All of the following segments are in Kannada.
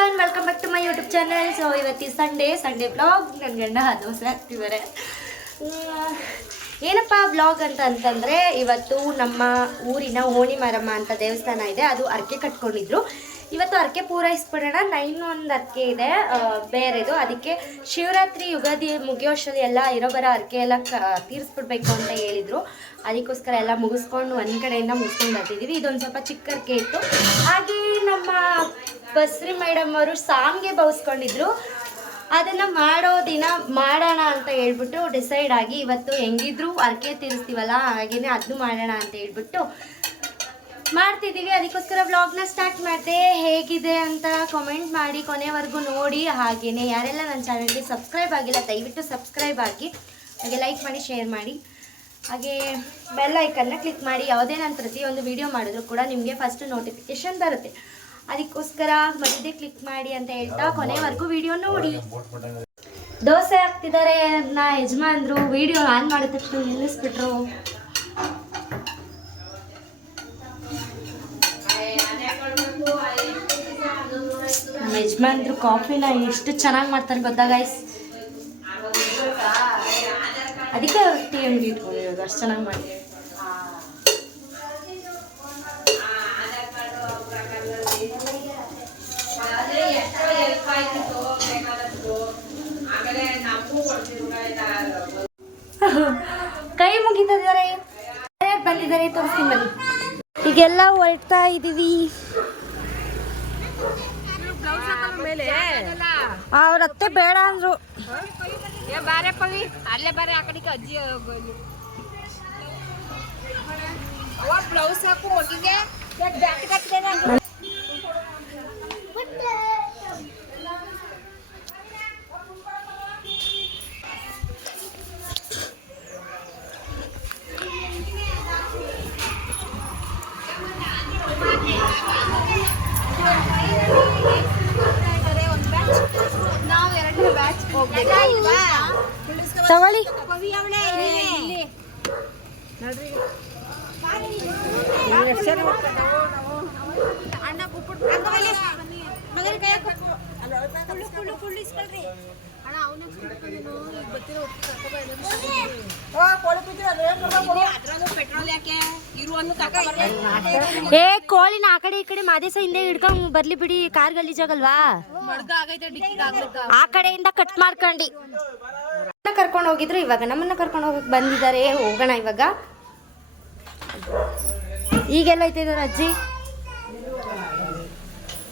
Everyone, welcome back to my YouTube channel. So ಇವತ್ತಿ ಸಂಡೇ ಬ್ಲಾಗ್. ನನ್ನ ಗಂಡ ದೋಸೆ ಹಾಕ್ತಿದ್ದಾರೆ. ಏನಪ್ಪ ಬ್ಲಾಗ್ ಅಂತಂದರೆ, ಇವತ್ತು ನಮ್ಮ ಊರಿನ ಓಣಿ ಮಾರಮ್ಮ ಅಂತ ದೇವಸ್ಥಾನ ಇದೆ, ಅದು ಅರ್ಕೆ ಕಟ್ಕೊಂಡಿದ್ರು. ಇವತ್ತು ಅರ್ಕೆ ಪೂರೈಸ್ಬಿಡೋಣ. ಒಂದು ಅರ್ಕೆ ಇದೆ ಬೇರೆದು, ಅದಕ್ಕೆ ಶಿವರಾತ್ರಿ ಯುಗಾದಿ ಮುಗಿಯೋಷ್ಟರಲ್ಲಿ ಎಲ್ಲ ಇರೋ ಅರ್ಕೆ ಎಲ್ಲ ತೀರಿಸ್ಬಿಡ್ಬೇಕು ಅಂತ ಹೇಳಿದರು. ಅದಕ್ಕೋಸ್ಕರ ಎಲ್ಲ ಮುಗಿಸ್ಕೊಂಡು ಒಂದು ಕಡೆಯಿಂದ ಮುಗಿಸ್ಕೊಂಡು ಬರ್ತಿದ್ದೀವಿ. ಇದೊಂದು ಸ್ವಲ್ಪ ಚಿಕ್ಕ ಅರ್ಕೆ ಇತ್ತು. ಹಾಗೆ ನಮ್ಮ ಬಸ್ರಿ ಮೇಡಮ್ ಅವರು ಸಾಂಗ್ಗೆ ಬೌಸ್ಕೊಂಡಿದ್ರು. ಅದನ್ನು ಮಾಡೋ ದಿನ ಮಾಡೋಣ ಅಂತ ಹೇಳ್ಬಿಟ್ಟು ಡಿಸೈಡ್ ಆಗಿ ಇವತ್ತು ಹೆಂಗಿದ್ರು ಅರ್ಕೆ ತೀರಿಸ್ತೀವಲ್ಲ, ಹಾಗೆಯೇ ಅದನ್ನು ಮಾಡೋಣ ಅಂತ ಹೇಳ್ಬಿಟ್ಟು ಮಾಡ್ತಿದ್ದೀವಿ. ಅದಕ್ಕೋಸ್ಕರ ವ್ಲಾಗ್ನ ಸ್ಟಾರ್ಟ್ ಮಾಡಿದೆ. ಹೇಗಿದೆ ಅಂತ ಕಾಮೆಂಟ್ ಮಾಡಿ, ಕೊನೆವರೆಗೂ ನೋಡಿ. ಹಾಗೆಯೇ ಯಾರೆಲ್ಲ ನನ್ನ ಚಾನಲ್ಗೆ ಸಬ್ಸ್ಕ್ರೈಬ್ ಆಗಿಲ್ಲ ದಯವಿಟ್ಟು ಸಬ್ಸ್ಕ್ರೈಬ್ ಆಗಿ, ಹಾಗೆ ಲೈಕ್ ಮಾಡಿ, ಶೇರ್ ಮಾಡಿ, ಹಾಗೆ ಬೆಲ್ ಐಕನ್ನ ಕ್ಲಿಕ್ ಮಾಡಿ. ಯಾವುದೇ ನಾನು ಪ್ರತಿಯೊಂದು ವಿಡಿಯೋ ಮಾಡಿದ್ರು ಕೂಡ ನಿಮಗೆ ಫಸ್ಟ್ ನೋಟಿಫಿಕೇಶನ್ ಬರುತ್ತೆ. ಅದಕ್ಕೋಸ್ಕರ ಮಧ್ಯೆ ಕ್ಲಿಕ್ ಮಾಡಿ ಅಂತ ಹೇಳ್ತಾ ಕೊನೆವರೆಗೂ ವಿಡಿಯೋ ನೋಡಿ. ದೋಸೆ ಹಾಕ್ತಿದ್ದಾರೆ ನನ್ನ ಯಜಮಾನ್ರು. ವಿಡಿಯೋ ಆನ್ ಮಾಡಿದ ತಕ್ಷಣ ನಿಲ್ಲಿಸ್ಬಿಟ್ರು. ನಮ್ಮ ಯಜಮಾನ್ರು ಕಾಫಿನ ಎಷ್ಟು ಚೆನ್ನಾಗಿ ಮಾಡ್ತಾರೆ ಗೊತ್ತಾ ಗೈಸ್. ಅದಕ್ಕೆ ಟೀ ಅಂಗಡಿ ಇಟ್ಕೊಂಡಿರೋದು, ಅಷ್ಟು ಚೆನ್ನಾಗಿ ಮಾಡಿ. ಕೈ ಮುಗಿತಿದ್ದಾರೆ. ಬಂದಿದ್ದಾರೆ ತೋರಿಸ್ತೀನಿ ಬನ್ನಿ. ಈಗೆಲ್ಲ ಹೊರಡ್ತಾ ಇದೀವಿ. ಅವ್ರ ಅತ್ತೆ ಬೇಡ ಅಂದ್ರು. ಬ್ಲೌಸ್ ಹಾಕು ಮಗಿಗೆ. ನಾವು ಎರಡನೇ ಬ್ಯಾಚ್ ತಗೊಳ್ಳಿ. ಅಣ್ಣ ಏ ಕೋಳಿನ ಆ ಕಡೆ ಈ ಕಡೆ ಮಾದೇಶ ಹಿಂದೆ ಹಿಡ್ಕೊಂಡ್ ಬರ್ಲಿ ಬಿಡಿ. ಕಾರ್ ಗಲೀಜಾಗಲ್ವಾ, ಆ ಕಡೆಯಿಂದ ಕಟ್ ಮಾಡ್ಕೊಂಡಿ. ಕರ್ಕೊಂಡು ಹೋಗಿದ್ರು, ಇವಾಗ ನಮ್ಮನ್ನ ಕರ್ಕೊಂಡು ಹೋಗಕ್ ಬಂದಿದ್ದಾರೆ. ಹೋಗೋಣ ಇವಾಗ. ಈಗೆಲ್ಲ ಐತಿದ್ದಾರೆ ಅಜ್ಜಿ.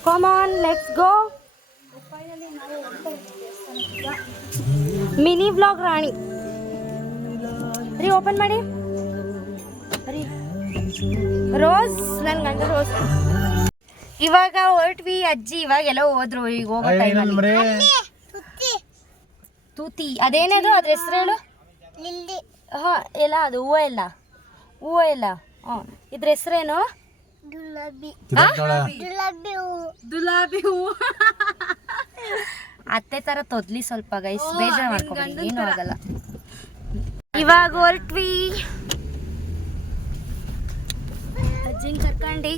Come on, let's go. Mini vlog Rani ರೀ, ಓಪನ್ ಮಾಡಿ ರೀ. ರೋಸ್, ನನ್ನ ಗಂಡ ರೋಸ್. ಇವಾಗ ಹೊರಟ್ವಿ ಅಜ್ಜಿ. ಇವಾಗ ಎಲ್ಲೋ ಹೋದ್ರು. ಈಗ ಹೋಗೋ ಟೈಮಲ್ಲಿ ತೂತಿ ಅದೇನದು, ಅದ್ರ ಹೆಸರು ಹೇಳು. ಹಾ, ಎಲ್ಲ ಅದು ಹೂವು ಎಲ್ಲ ಹ್ಞೂ. ಇದ್ರ ಹೆಸರೇನು? ಗುಲಾಬಿ ಹೂವು. ಅತ್ತೆ ತರ ತೊದ್ಲಿ ಸ್ವಲ್ಪ ಗೈಸ್, ಬೇಜಾರು ಮಾಡ್ಕೊಂಡು ಏನು ಆಗಲ್ಲ. ಇವಾಗ ಹೊರಟ್ವಿ ಅಜ್ಜಿನ ಕರ್ಕಂಡು.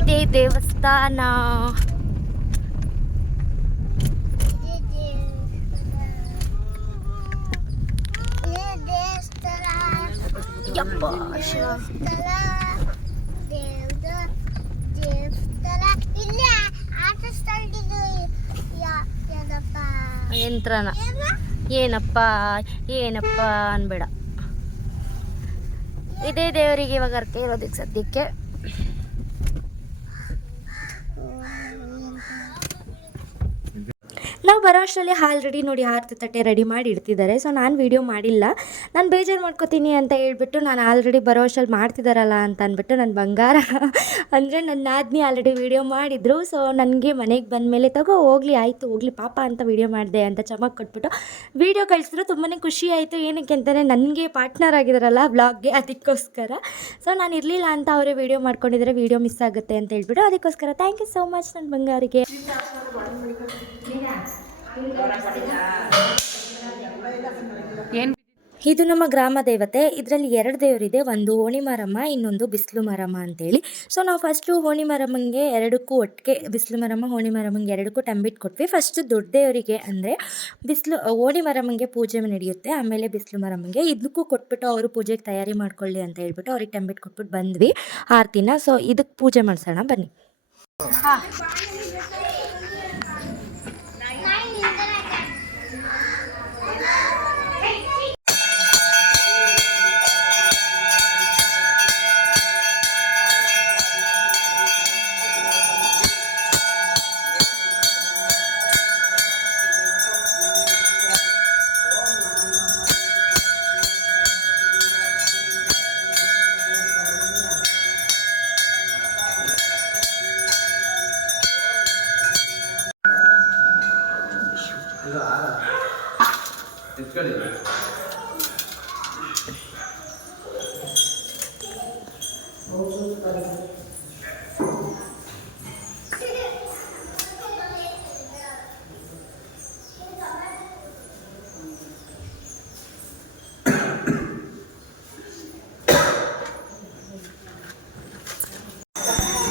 ಇದೇ ದೇವಸ್ಥಾನ. ಯಂತ್ರನ ಏನಪ್ಪ ಅನ್ಬೇಡ. ಇದೇ ದೇವರಿಗೆ ಇವಾಗ ಅರ್ಕೆ ಇರೋದಕ್ಕೆ ಸದ್ಯಕ್ಕೆ. ನಾವು ಬರೋ ಅಷ್ಟರಲ್ಲಿ ಆಲ್ರೆಡಿ ನೋಡಿ 6 ತಟ್ಟೆ ರೆಡಿ ಮಾಡಿ ಇಡ್ತಿದ್ದಾರೆ. ಸೊ ನಾನು ವೀಡಿಯೋ ಮಾಡಿಲ್ಲ, ನಾನು ಬೇಜಾರು ಮಾಡ್ಕೋತೀನಿ ಅಂತ ಹೇಳ್ಬಿಟ್ಟು, ನಾನು ಆಲ್ರೆಡಿ ಬರೋ ಅಷ್ಟರಲ್ಲಿ ಮಾಡ್ತಿದ್ದಾರಲ್ಲ ಅಂತ ಅಂದ್ಬಿಟ್ಟು ನನ್ನ ಬಂಗಾರ ಅಂದರೆ ನನ್ನ ನಾದಿನಿ ಆಲ್ರೆಡಿ ವೀಡಿಯೋ ಮಾಡಿದರು. ಸೊ ನನಗೆ ಮನೆಗೆ ಬಂದಮೇಲೆ ಹೋಗಲಿ ಆಯಿತು ಹೋಗಲಿ ಪಾಪ ಅಂತ ವೀಡಿಯೋ ಮಾಡಿದೆ ಅಂತ ಚಮಕ್ ಕೊಟ್ಬಿಟ್ಟು ವೀಡಿಯೋ ಕಳಿಸಿದ್ರು. ತುಂಬಾ ಖುಷಿ ಆಯಿತು. ಏನಕ್ಕೆ ಅಂತಲೇ ನನಗೆ ಪಾರ್ಟ್ನರ್ ಆಗಿದ್ದಾರಲ್ಲ ಬ್ಲಾಗ್ಗೆ, ಅದಕ್ಕೋಸ್ಕರ. ಸೊ ನಾನು ಇರಲಿಲ್ಲ ಅಂತ ಅವರೇ ವೀಡಿಯೋ ಮಾಡ್ಕೊಂಡಿದ್ದಾರೆ, ವೀಡಿಯೋ ಮಿಸ್ ಆಗುತ್ತೆ ಅಂತ ಹೇಳ್ಬಿಟ್ಟು. ಅದಕ್ಕೋಸ್ಕರ ಥ್ಯಾಂಕ್ ಯು ಸೋ ಮಚ್ ನನ್ನ ಬಂಗಾರಿಗೆ. ಏನು ಇದು ನಮ್ಮ ಗ್ರಾಮ ದೇವತೆ. ಇದರಲ್ಲಿ 2 ದೇವರಿದೆ, ಒಂದು ಓಣಿ ಮಾರಮ್ಮ, ಇನ್ನೊಂದು ಬಿಸಿಲು ಮಾರಮ್ಮ ಅಂತೇಳಿ. ಸೊ ನಾವು ಫಸ್ಟು ಓಣಿ ಮಾರಮ್ಮಂಗೆ ಎರಡಕ್ಕೂ ಒಟ್ಟಿಗೆ, ಬಿಸಿಲು ಮಾರಮ್ಮ ಓಣಿ ಮಾರಮ್ಮಂಗೆ ಎರಡಕ್ಕೂ ತಂಬಿಟ್ಟು ಕೊಟ್ವಿ. ಫಸ್ಟು ದೊಡ್ಡ ದೇವರಿಗೆ ಅಂದರೆ ಓಣಿ ಮಾರಮ್ಮಂಗೆ ಪೂಜೆ ನಡೆಯುತ್ತೆ, ಆಮೇಲೆ ಬಿಸಿಲು ಮಾರಮ್ಮಂಗೆ ಇದಕ್ಕೂ ಕೊಟ್ಬಿಟ್ಟು ಅವರು ಪೂಜೆಗೆ ತಯಾರಿ ಮಾಡ್ಕೊಳ್ಳಿ ಅಂತ ಹೇಳ್ಬಿಟ್ಟು ಅವ್ರಿಗೆ ತಂಬಿಟ್ಟು ಕೊಟ್ಬಿಟ್ಟು ಬಂದ್ವಿ ಆರತಿನ. ಸೊ ಇದಕ್ಕೆ ಪೂಜೆ ಮಾಡಿಸೋಣ ಬನ್ನಿ.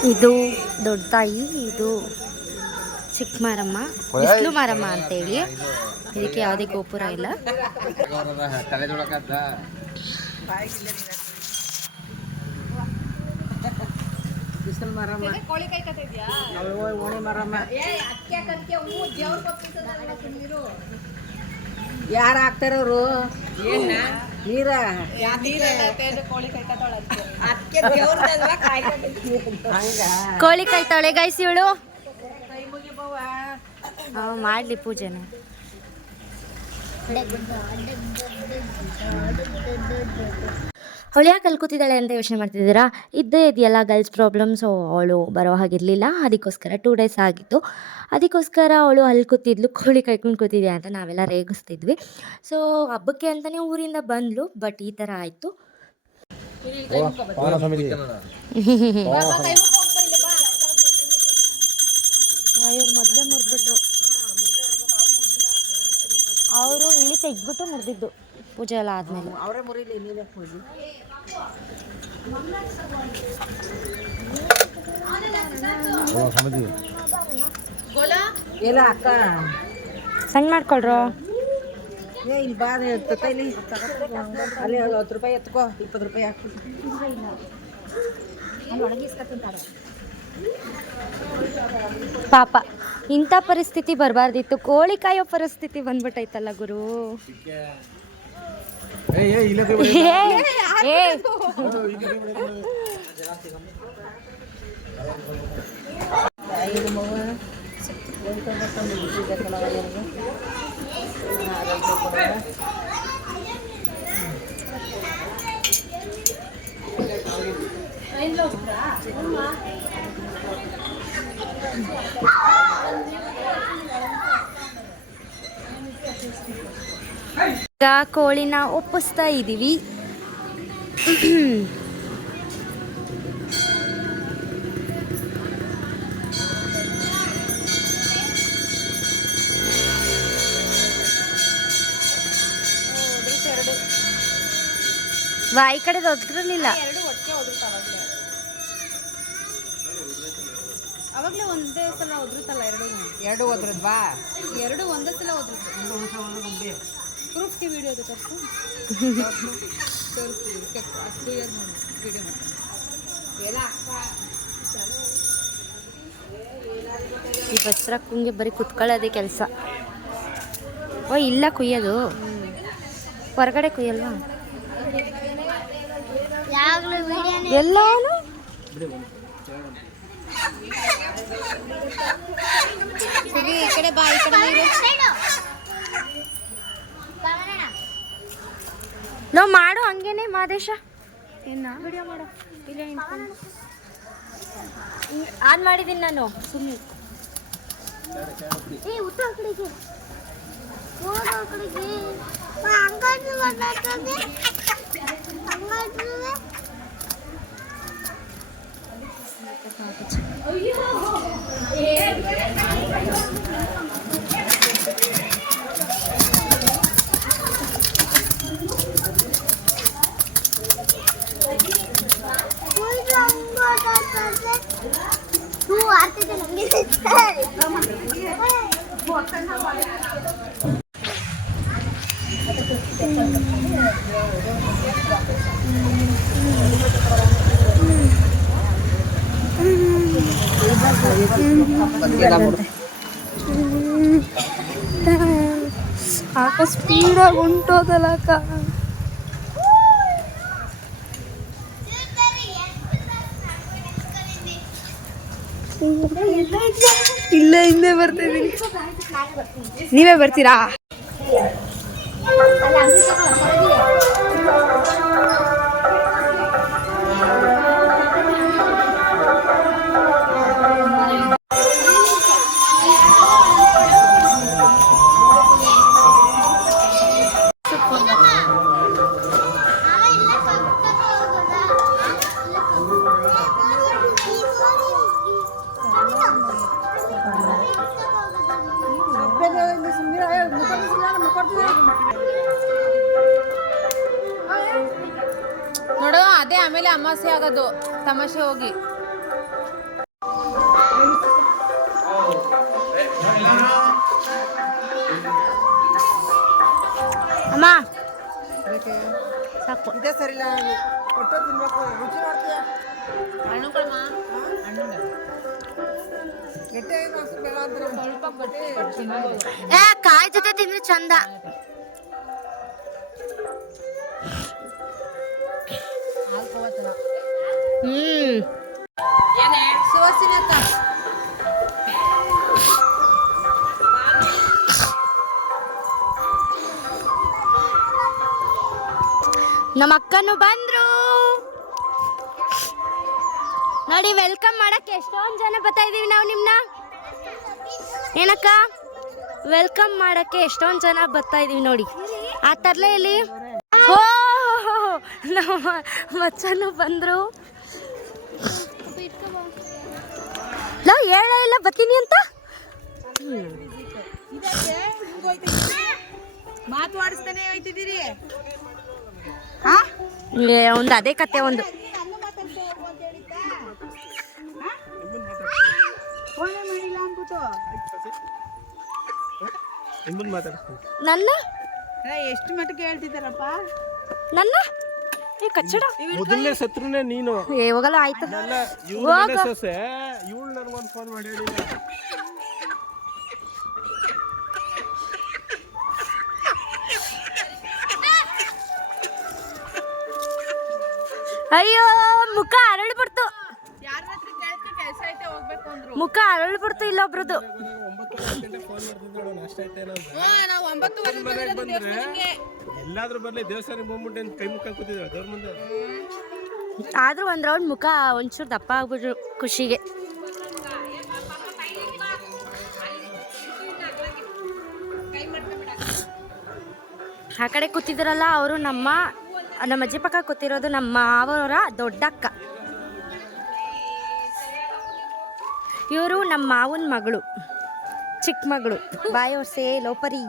ಇದು ದೊಡ್ಡ ತಾಯಿ, ಇದು ಚಿಕ್ಕ ಮಾರಮ್ಮ, ಬಿಸಿಲು ಮಾರಮ್ಮ ಅಂತೇಳಿ. ಇದಕ್ಕೆ ಯಾವುದೇ ಗೋಪುರ ಇಲ್ಲ. ಬಿಸಿಲು ಮಾರಮ್ಮ, ಕೋಳಿ ಕೈ ಕತ್ತಿದ್ಯಾ ಓಣಿ ಮಾರಮ್ಮ. ಅಕ್ಕೆ ಕಕ್ಕೆ ಹೂ ದೇವ್ರ ಪಪ್ಪಿಸದಲ್ಲ ತಿಂದಿರು ಯಾರು ಹಾಕ್ತಾರವ್ರು ನೀರ? ಕೋಳಿ ಕೈ ಕತ್ತೋಳ ಅಕ್ಕೆ ದೇವ್ರದಲ್ವಾ ಹಂಗ ಕೋಳಿ ಕಾಯ್ತಾಳೆ ಗೈಸ್ ಇವಳು. ಕೈ ಮುಗಿಬವ್ವ. ಮಾಡಲಿ ಪೂಜೆನ. ಅವಳು ಯಾಕೆ ಅಲ್ಲಿ ಕೂತಿದ್ದಾಳೆ ಅಂತ ಯೋಚನೆ ಮಾಡ್ತಿದ್ದೀರಾ? ಇದ್ದೇ ಇದೆಯಲ್ಲ ಗರ್ಲ್ಸ್ ಪ್ರಾಬ್ಲಮ್. ಸೊ ಅವಳು ಬರೋ ಹಾಗಿರಲಿಲ್ಲ, ಅದಕ್ಕೋಸ್ಕರ 2 days ಆಗಿತ್ತು. ಅದಕ್ಕೋಸ್ಕರ ಅವಳು ಅಲ್ಲಿ ಕೂತಿದ್ಲು, ಕೋಳಿ ಕಾಯ್ಕೊಂಡು ಕೂತಿದ್ಯಾ ಅಂತ ನಾವೆಲ್ಲ ರೇಗಿಸ್ತಿದ್ವಿ. ಸೊ ಹಬ್ಬಕ್ಕೆ ಅಂತಲೇ ಊರಿಂದ ಬಂದ್ಲು, ಬಟ್ ಈ ಥರ ಆಯಿತು. ಇವ್ರು ಮೊದಲೇ ಮುರಿದ್ಬಿಟ್ರು, ಅವರು ಇಳಿ ತೆಗ್ದ್ಬಿಟ್ಟು ಮುರಿದಿದ್ದು ಪೂಜೆ ಎಲ್ಲ ಆದಮೇಲೆ. ಅವರೇ ಮುರಿಲಿ, ನೀವೇ ಪೂಜೆ. ಇಲ್ಲ ಅಕ್ಕ, ಸಣ್ಣ ಮಾಡ್ಕೊಳ್ರೋ. ಇಲ್ಲಿ ಬಾ ಇಲ್ಲಿ ಅಲ್ಲಿ 10 ರೂಪಾಯಿ ಎತ್ಕೋ, 20 ರೂಪಾಯಿ ಹಾಕು. ಪಾಪ ಇಂಥ ಪರಿಸ್ಥಿತಿ ಬರಬಾರ್ದಿತ್ತು, ಕೋಳಿ ಕಾಯೋ ಪರಿಸ್ಥಿತಿ ಬಂದ್ಬಿಟ್ಟೈತಲ್ಲ ಗುರು. ಈಗ ಕೋಳಿನ ಒಪ್ಪಿಸ್ತಾ ಇದ್ದೀವಿ. ಈ ಕಡೆ ಒದ್ರಲಿಲ್ಲ, ಎರಡು ಒಟ್ಟಿಗೆ ಒದರುತ್ತಾವಾಗಲೇ. ಅವಾಗಲೇ ಒಂದೇ ಸಲ ಒದರುತ್ತಲ್ಲ ಎರಡು ಒದ್ರದ್ವಾ? ಎರಡು ಒಂದೇ ಸಲ ಒದರುತ್ತೆ. ಪ್ರೂಫ್ಗೆ ವಿಡಿಯೋ ಇದೆ ತೋರಿಸು, ತೋರಿಸ್ತೀವಿ. ಅಷ್ಟು ಇಯರ್ ನೋಡಿ ವಿಡಿಯೋ ಈ ಬಸ್ರಕ್ಕಂಗೆ ಬರೀ ಕುತ್ಕೊಳ್ಳೋದೇ ಕೆಲಸ. ಓ ಇಲ್ಲ ಕುಯ್ಯೋದು, ಹೊರಗಡೆ ಕುಯ್ಯಲ್ವಾ ಎಲ್ಲಾನು? ಈ ಕಡೆ ಬಾ, ಈ ಕಡೆ ನಾವು ಮಾಡು ಹಂಗೇನೆ ಮಾದೇಶ. ವಿಡಿಯೋ ಮಾಡು, ಇಲ್ಲ ಆನ್ ಮಾಡಿದ್ದೀನಿ ನಾನು ಸುಮ್ಮನೆ. ಅಕ್ಕ ಸ್ಪೀಡಾಗಿ ಉಂಟೋದಲ್ಲ ಅಕ್ಕ. ಇಲ್ಲ ಹಿಂದೆ ಬರ್ತಿದ್ದೀನಿ. ನೀವೇ ಬರ್ತೀರಾ? ನೋಡು ಅದೇ ಆಮೇಲೆ ಅಮಾಸೆ ಆಗೋದು ತಮಾಷೆ ಹೋಗಿ. ಅಮ್ಮ ಸಾಕು. ಇದೇ ಸರಿ ಇಲ್ಲ, ಕೊಟ್ಟು ತಿನ್ಬೇಕು, ರುಚಿ ಮಾಡ್ತೀಯ. ಗಟ್ಟಿಯಾಗಿ ಮೊಸರು ಬೇಡ ಅಂದ್ರೆ ಸ್ವಲ್ಪ ಕಾಯಿ ಜೊತೆ ತಿಂದ್ರೆ ಚಂದ. ಸೋಸಿನಕ್ಕ ನಮ್ಮ ಅಕ್ಕನು ಬಂದ್ರು ನೋಡಿ. ವೆಲ್ಕಮ್ ಮಾಡಕ್ಕೆ ಎಷ್ಟೊಂದು ಜನ ಬರ್ತಾ ಇದೀವಿ ನಾವು ನಿಮ್ನ. ಏನಕ್ಕ ವೆಲ್ಕಮ್ ಮಾಡಕ್ಕೆ ಎಷ್ಟೊಂದು ಜನ ಬರ್ತಾ ಇದೀವಿ ನೋಡಿ. ಆ ತರ್ಲೆ ಇಲ್ಲಿ ಓ ನಮ್ಮ ಮಚ್ಚನು ಬಂದ್ರು. ಹೇಳೋ ಇಲ್ಲ ಬರ್ತೀನಿ ಅಂತ ಮಾತಾಡಿಸ್ತಾನೆ ಹೋಯ್ತಿದ್ದೀರಿ. ಒಂದು ಅದೇ ಕತೆ ಒಂದು. ನನ್ನ ಎಷ್ಟು ಮಟ್ಟಿಗೆ ಹೇಳ್ತಿದ್ದಾರಪ್ಪ ನನ್ನ ಕಚ್ಚಡ ಮೊದಲನೇ ಶತ್ರುನೇ ನೀನು. ಹೋಗಲ್ಲ ಆಯ್ತು. ಸೊಸೆ ಇವಳು ನನಗೊಂದು ಫೋನ್ ಮಾಡಿ ಹೇಳಿಲ್ಲ. ಅಯ್ಯೋ ಮುಖ ಅರಳ್ಬಿಡ್ತು. ಮುಖ ಅರಳ್ಬಿಡ್ತು ಇಲ್ಲೊಬ್ರದ್ದು. ಎಲ್ಲಾದ್ರೂ ಬರ್ಲಿ ದೇವಸ್ಥಾನಕ್ಕೆ ಬಂದ್ಬಿಟ್ಟು ಕೈ ಮುಖ ಕೂತಿದ್ರು ದೇವ್ರ ಮುಂದೆ. ಆದ್ರೂ ಒಂದ್ ರೌಂಡ್ ಮುಖ ಒಂಚೂರು ದಪ್ಪ ಆಗ್ಬಿಟ್ರು ಖುಷಿಗೆ. ಆ ಕಡೆ ಕೂತಿದ್ರಲ್ಲ ಅವರು ನಮ್ಮ ಅಜ್ಜಿ ಪಕ್ಕ ಕೂತಿರೋದು ನಮ್ಮ ಮಾವರ ದೊಡ್ಡಕ್ಕ. ಇವರು ನಮ್ಮ ಮಾವನ ಮಗಳು, ಚಿಕ್ಕ ಮಗಳು. ಬಾಯೋರ್ಸೆ ಲೋಪರಿ.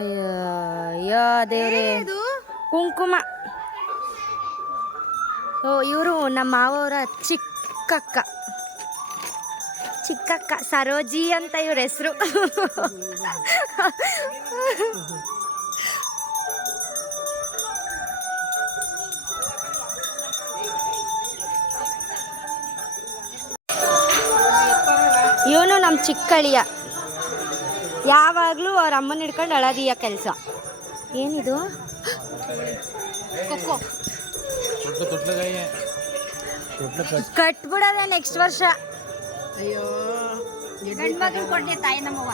ಅಯ್ಯೋ ದೇವ್ರೆ, ಕುಂಕುಮ. ಇವರು ನಮ್ಮ ಮಾವರ ಚಿಕ್ಕಕ್ಕ ಸರೋಜಿ ಅಂತ ಇವ್ರ ಹೆಸರು. ಇವನು ನಮ್ಮ ಚಿಕ್ಕಳಿಯ. ಯಾವಾಗಲೂ ಅವ್ರ ಅಮ್ಮನ ಹಿಡ್ಕೊಂಡು ಅಳದಿಯ ಕೆಲಸ. ಏನಿದು? ಕೊಕ್ಕೋ ಕಟ್ಬಿಡೋದೆ ನೆಕ್ಸ್ಟ್ ವರ್ಷ. ಅಯ್ಯೋ ಗಂಡ್ಮಗನ್ ಕೊಡ್ಲಿ ತಾಯಿ ನಮ್ಮವ್ವ.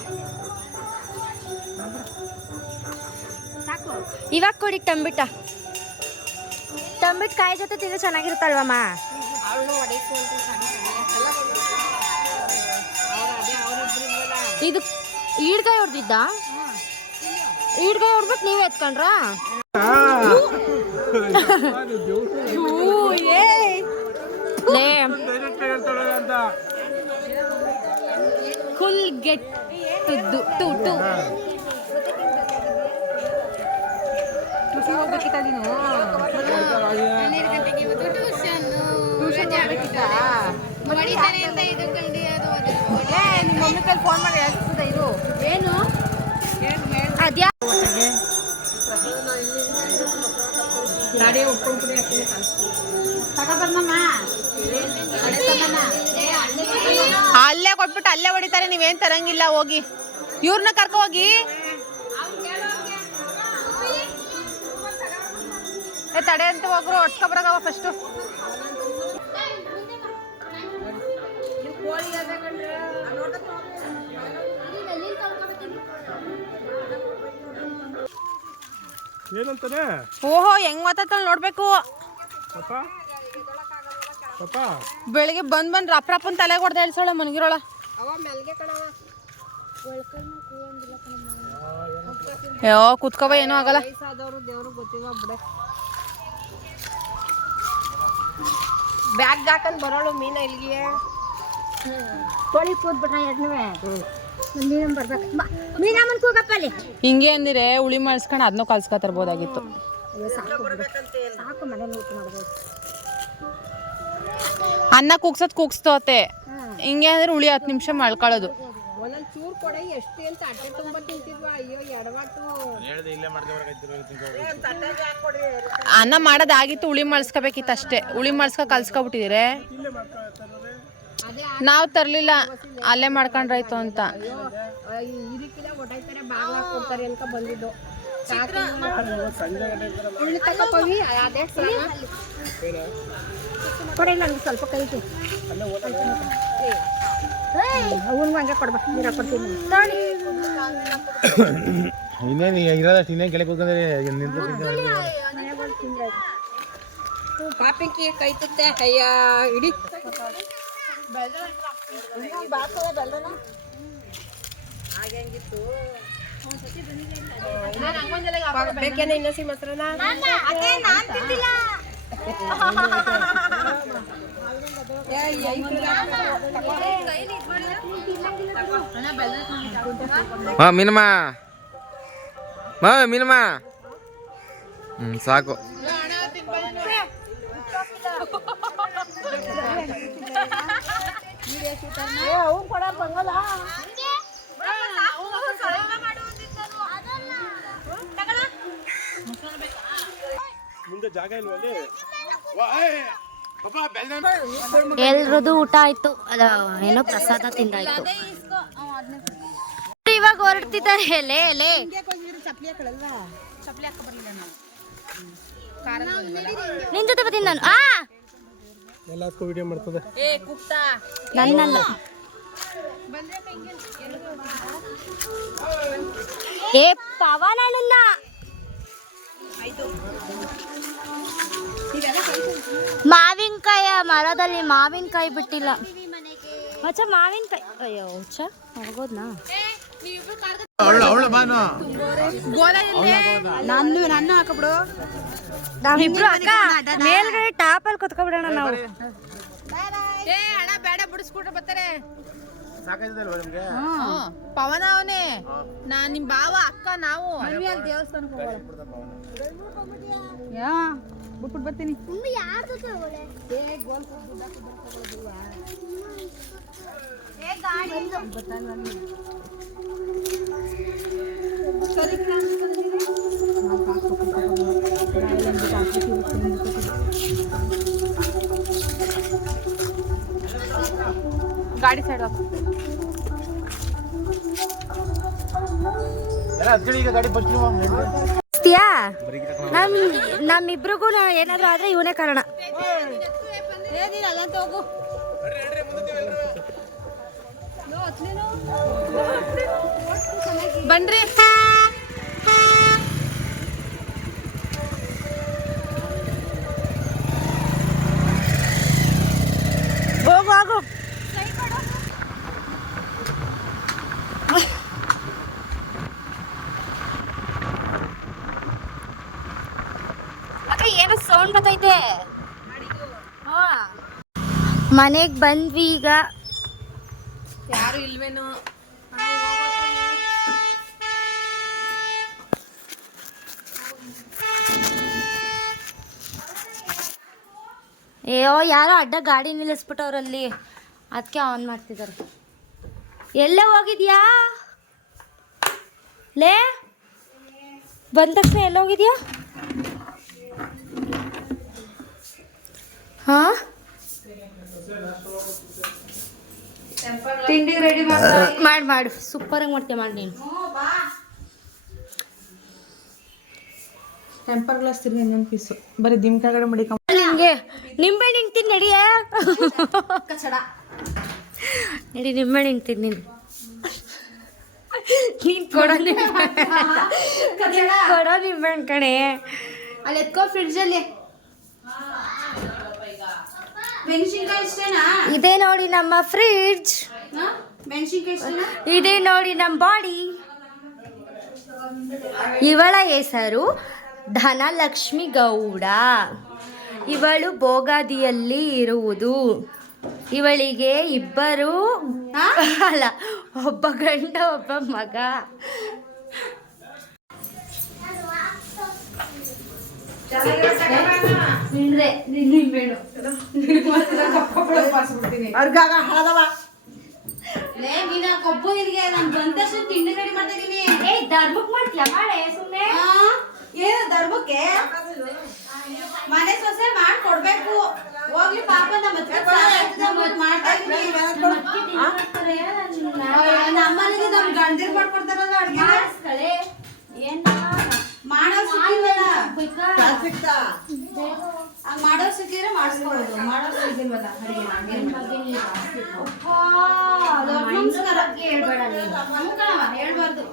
ಇವಾಗ ಕೊಡಿ ಟಂಬಿಟ ಕಾಯಿ ಜೊತೆ ತಿಂದ್ರೆ ಚೆನ್ನಾಗಿರುತ್ತಲ್ವಮ್ಮ. ಇದು ಈಡ್ಗಾಯಿ ಹೊಡೆದಿದ್ದ. ಈಡ್ಗಾಯಿ ಹೊಡ್ಬಿಟ್ಟು ನೀವೇ ಎತ್ಕೊಂಡ್ರಾ? ಫುಲ್ ಗೆಟ್ಟದ್ದು ಟು ಖುಷಿ ಹೋಗ್ಬೇಕಿತ್ತ ನೀನು. ಹೊಡಿತಾನೆ ಅಂತ ಇದು ಕಂಡು ಅದು ನಿಮ್ಮ ಮಮ್ಮಿ ಕೈಲಿ ಫೋನ್ ಮಾಡಿ ಹೇಳ್ತದೆ ಇದು ಏನು ಅದ್ಯಾ ಗಾಡಿ ಒಪ್ಕೊಂಡ್ಬಿಡಿ ಅಲ್ಲೇ ಕೊಟ್ಬಿಟ್ಟು ಅಲ್ಲೇ ಹೊಡಿತಾರೆ, ನೀವೇನ್ ತರಂಗಿಲ್ಲ. ಹೋಗಿ ಇವ್ರನ್ನ ಕರ್ಕೊ ಹೋಗಿ. ತಡೆ ಅಂತ ಹೋಗ್ರು ಒಟ್ಸ್ಕೊಬರಾಗವ ಫಸ್ಟು. ಏನಂತಾನೆ ಓಹೋ ಹೆಂಗ್ ಮಾತಾಡ್ತಾಳ ನೋಡ್ಬೇಕು. ಪಾಪ ಪಾಪ ಬೆಳಿಗ್ಗೆ ಬಂದ್ ರಪ್ರಪ್ಪನ್ ತಲೆಗೆ ಹೊಡೆದ ಹೇಳ್ಸೋಳ ಮನ್ಗಿರೋಳ. ಅಯ್ಯೋ ಕುತ್ಕವ ಏನೂ ಆಗಲ್ಲ. ಬ್ಯಾಗ್ ಹಾಕೊಂಡ್ ಬರೋಳು ಮೀನ ಇಲ್ಲಿಗೆ ಕೋಳಿ ಕೂತ್ಬಿಟ್ರ ಮೀನಮ್ ಬರ್ಬೇಕು ಮೀನಮ್ಮನ್ ಕೂಗಪ್ಪ ಅಲ್ಲಿ ಹಿಂಗೆ ಅಂದಿರೆ ಉಳಿ ಮಾಡಿಸ್ಕೊಂಡು ಅದನ್ನೂ ಕಲ್ಸ್ಕೊ ತರ್ಬೋದಾಗಿತ್ತು. ಸಾಕು ಮನೇಲಿ ಊಟ ಮಾಡ್ಬೋದು. ಅನ್ನ ಕೂಗ್ಸ್ತೋತೆ. ಹಿಂಗೆ ಅಂದ್ರೆ ಉಳಿ 10 ನಿಮಿಷ ಮಳ್ಕೊಳ್ಳೋದು. ಒಂದೊಂದು ಚೂರು ಕೊಡ ಎಷ್ಟು ಅಂತ ಅಟ್ಟೆ ತುಂಬ ತಿಂತಿದ್ವಾ. ಅಯ್ಯೋ ಎಡವಾಟು ಅನ್ನ ಮಾಡೋದಾಗಿತ್ತು, ಉಳಿ ಮಳ್ಸ್ಕೋಬೇಕಿತ್ತು ಅಷ್ಟೇ. ಉಳಿ ಮಳ್ಸ್ಕೊ ಕಲ್ಸ್ಕೊಬಿಟ್ಟಿದ್ದೀರಿ. ನಾವು ತರ್ಲಿಲ್ಲ, ಅಲ್ಲೇ ಮಾಡ್ಕೊಂಡ್ರಾಯ್ತು ಅಂತ. ಇದಕ್ಕಿಲ್ಲ ಒಟ್ಟಾಯ್ತಾರೆ ಬಾಗ್ಲ ಕೊಡ್ತಾರೆ ಅನ್ಕ ಬಂದಿದ್ದು. ಕೊಡಿಲ್ಲ ನಂಗೆ ಸ್ವಲ್ಪ ಕೈಗೆ ಅವನು ಹಂಗೆ ಕೊಡ್ಬೇಕು ನೀರು ಹಾಕೊಡ್ತೀನಿ. ಇನ್ನೇನು ಇರೋದಷ್ಟು ಇನ್ನೇನು ಕೆಳಗೆ ಹೋಗ್ತಂದ್ರೆ ಪಾಪಿಂಕಿ ಕೈ ತುತ್ತೆ ಅಯ್ಯ ಇಡಿ ಬೇಕೇನ ಇನ್ನೊಸಿ ಮೊಸರನ ಮೀನಮ್ಮ ಮೀನಮ್ಮ ಸಾಕು. ಮುಂದೆ ಜಾಗ ಇಲ್ವಲ್ಲಿ. ಎಲ್ರದ್ದು ಊಟ ಆಯ್ತು, ಏನೋ ಪ್ರಸಾದ ತಿಂದಾಯ್ತು. ಇವಾಗ ಹೊರಡ್ತಿದ್ದಾರೆ. ಎಲೆ ಎಲೆ ನಿನ್ ಜೊತೆ ಬರ್ತೀನಿ ನಾನು. ಎಲ್ಲದಕ್ಕೂ ವಿಡಿಯೋ ಮಾಡ್ತದೆ. ನನ್ನಲ್ಲ ಏ ಪವನಣ್ಣ ಮಾವಿನಕಾಯ ಮರದಲ್ಲಿ ಮಾವಿನಕಾಯಿ ಬಿಟ್ಟಿಲ್ಲ ಮಚ್ಚ. ಮಾವಿನಕಾಯಿ ಅಯ್ಯೋ ಹುಚ್ಚ ಹೋಗೋದ್ನಾ. ನನ್ನ ಹಾಕಬಿಡು. ನಾವಿಬ್ರು ಅಕ್ಕ ಮೇಲ್ಗಡೆ ಟಾಪಲ್ಲಿ ಕುತ್ಕೊಬಿಡೋಣ ನಾವು. ಹಣ ಬೇಡ ಬಿಡಿಸ್ಕೊಟ್ರೆ ಬರ್ತಾರೆ. ಸಾಕಾಯ್ತದಲ್ವ ನಿಮ್ಗೆ? ಪವನ ಅವನೇ, ನಾನ್ ನಿಮ್ ಬಾವ ಅಕ್ಕ ನಾವು ದೇವಸ್ಥಾನಕ್ಕೆ ಹೋಗೋಣ. ಬಿಟ್ಬಿಟ್ಟು ಬರ್ತೀನಿ. ಗಾಡಿ ಸೈಡ್ ಹೋಗ. ಈಗ ಗಾಡಿ ಬರ್ತೀವಿ. ನಮ್ಮಿಬ್ರಿಗೂ ಏನಾದ್ರು ಆದ್ರೆ ಇವನೇ ಕಾರಣ. ಬನ್ರಿ. ಹೋಗು ಹೋಗು. ಅಕ್ಕ ಏನೋ ಸೌಂಡ್ ಬರ್ತೈತೆ. ಮನೆಗೆ ಬಂದ್ವಿ ಈಗ. ಯಾರು ಇಲ್ವೇನೋ. ಅಯ್ಯೋ ಯಾರೋ ಅಡ್ಡ ಗಾಡಿ ನಿಲ್ಲಿಸ್ಬಿಟ್ಟವ್ರಲ್ಲಿ, ಅದಕ್ಕೆ ಆನ್ ಮಾಡ್ತಿದ್ದಾರೆ. ಎಲ್ಲೇ ಹೋಗಿದ್ಯಾ ಲೇ? ಬಂದ ತಕ್ಷಣ ಎಲ್ಲ ಹೋಗಿದ್ಯಾ? ಹಾಂ, ತಿಂಡಿ ರೆಡಿ ಮಾಡು ಸೂಪರಾಗಿ ಮಾಡ್ತೀಯ ಮಾಡಿ ನೀನು. ಟೆಂಪರ್ ಗ್ಲಾಸ್ ತಿರ್ಗಿ ಇನ್ನೊಂದು ಪೀಸು ಬರೀ ದಿಮ್ ಕೆಳಗಡೆ ಮಡಿಕ ನಿಂಗೆ ನಿಂಬೆ ನಿಂತೀನಿ ನಡಿಯೇ ನಡಿ, ನಿಂಬೆ ನಿಂತೀನಿ ನೀನು. ನೀನು ಕೊಡೋ ನಿಂಬೆ ಕಣೆ. ಅಲ್ಲಿ ಎತ್ಕೋ ಫ್ರಿಡ್ಜಲ್ಲಿ. ಮೆಣಸಿನ್ಕಾಯಿ ಇಷ್ಟೇನಾ? ಇದೇ ನೋಡಿ ನಮ್ಮ ಫ್ರಿಡ್ಜ್, ಮೆಣಸಿನ್ಕಾಯಿ ಇಷ್ಟೇನಾ? ಇದೇ ನೋಡಿ ನಮ್ಮ ಬಾಡಿ. ಇವಳ ಹೆಸರು ಧನಲಕ್ಷ್ಮಿ ಗೌಡ. ಇವಳು ಭೋಗಾದಿಯಲ್ಲಿ ಇರುವುದು. ಇವಳಿಗೆ ಇಬ್ಬರು ಅಲ್ಲ, ಒಬ್ಬ ಗಂಡ ಒಬ್ಬ ಮಗ. ಕೊಬ್ಬು ಇಲ್ಲಿಗೆ ನಾನು ಬಂದ ತಕ್ಷಣ ತಿಂಡಿ ರೆಡಿ ಮಾಡ್ತಾ ಇದೀನಿ. ಧರ್ಮಕ್ಕೆ ಮಾಡ್ತೀಯ ಮಾಡೆ ಸುಮ್ಮನೆ. ಏನು ಧರ್ಮಕ್ಕೆ? ಮನೆ ಸೊಸೆ ಮಾಡ್ಕೊಡ್ಬೇಕು. ಹೋಗ್ಲಿ ಪಾಪ ನಮ್ಮ ನಮ್ಮನೆಗೆ ನಮ್ ಗಂಡಿರ್ ಮಾಡ್ಕೊಡ್ತಾರಲ್ಲ ಅಡ್ಗೆ. ಮಾಡೋ ಮಾಡೋ ಸಿಕ್ಕಿದ್ರೆ ಮಾಡಿಸ್ಕೊಳ್ಳೋದು. ಮಾಡೋ ಸಿಕ್ಕಿಲ್ವಲ್ಲ ಹೇಳ್ಬಾರ್ದು.